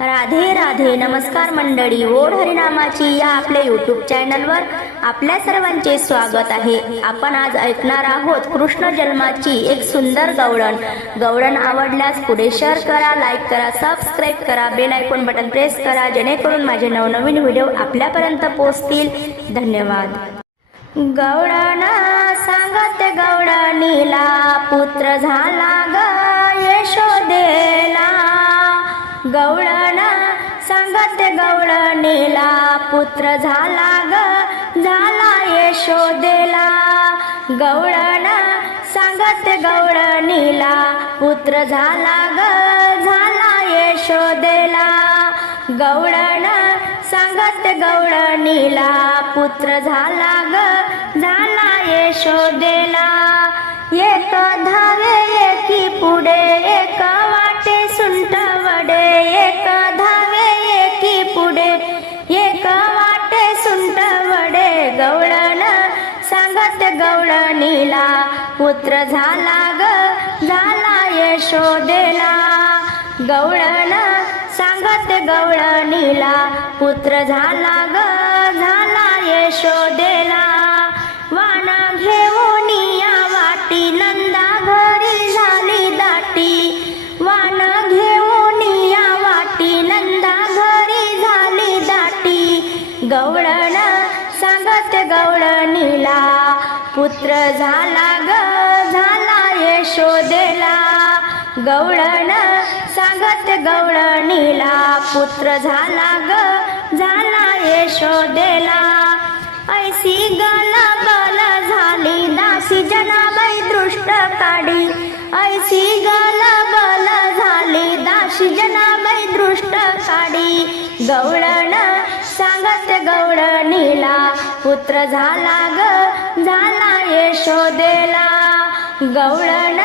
राधे राधे नमस्कार मंडळी. ओढ हरिनामाची या आपल्या यूट्यूब चॅनलवर आपल्या सर्वांचे स्वागत आहे. आपण आज ऐकणार आहोत कृष्ण जन्माची एक सुंदर गवळण. गवळण आवडल्यास पुढे शेअर करा लाईक करा सबस्क्राईब करा बेल आयकॉन बटन प्रेस करा जेणेकरून माझे नवनवीन व्हिडिओ आपल्यापर्यंत पोहोचतील. धन्यवाद. गवळण सांगत गवळणीला पुत्र झाला ग यशोदेला. गवळणा सांगत गवळणीला पुत्र झाला ग झाला यशोदेला. गवळणा सांगत गवळणीला पुत्र झाला ग झाला यशोदेला. गवळण सांगत गवळणीला पुत्र झाला ग झाला यशोदेला. एक धावे एकी पुढे सांगत गवळणीला पुत्र झाला ग झाला यशोदेला. गवळण सांगत गवळणीला पुत्र झाला ग झाला यशोदेला. गवळणीला. पुत्र झाला ग झाला यशोदेला. गवळण सांगत गवळणीला. पुत्र झाला ग झाला यशोदेला. ऐसी गला बल झाली दासी जनाबाई दृष्ट काढी. ऐसी गला बल झाली दासी जनाबाई दृष्ट काढी. गवळण सांगत गवळणीला पुत्र झाला ग झाला यशोदेला. गवळण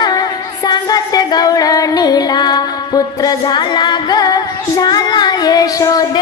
सांगत गवळणीला पुत्र झाला ग झाला यशोदे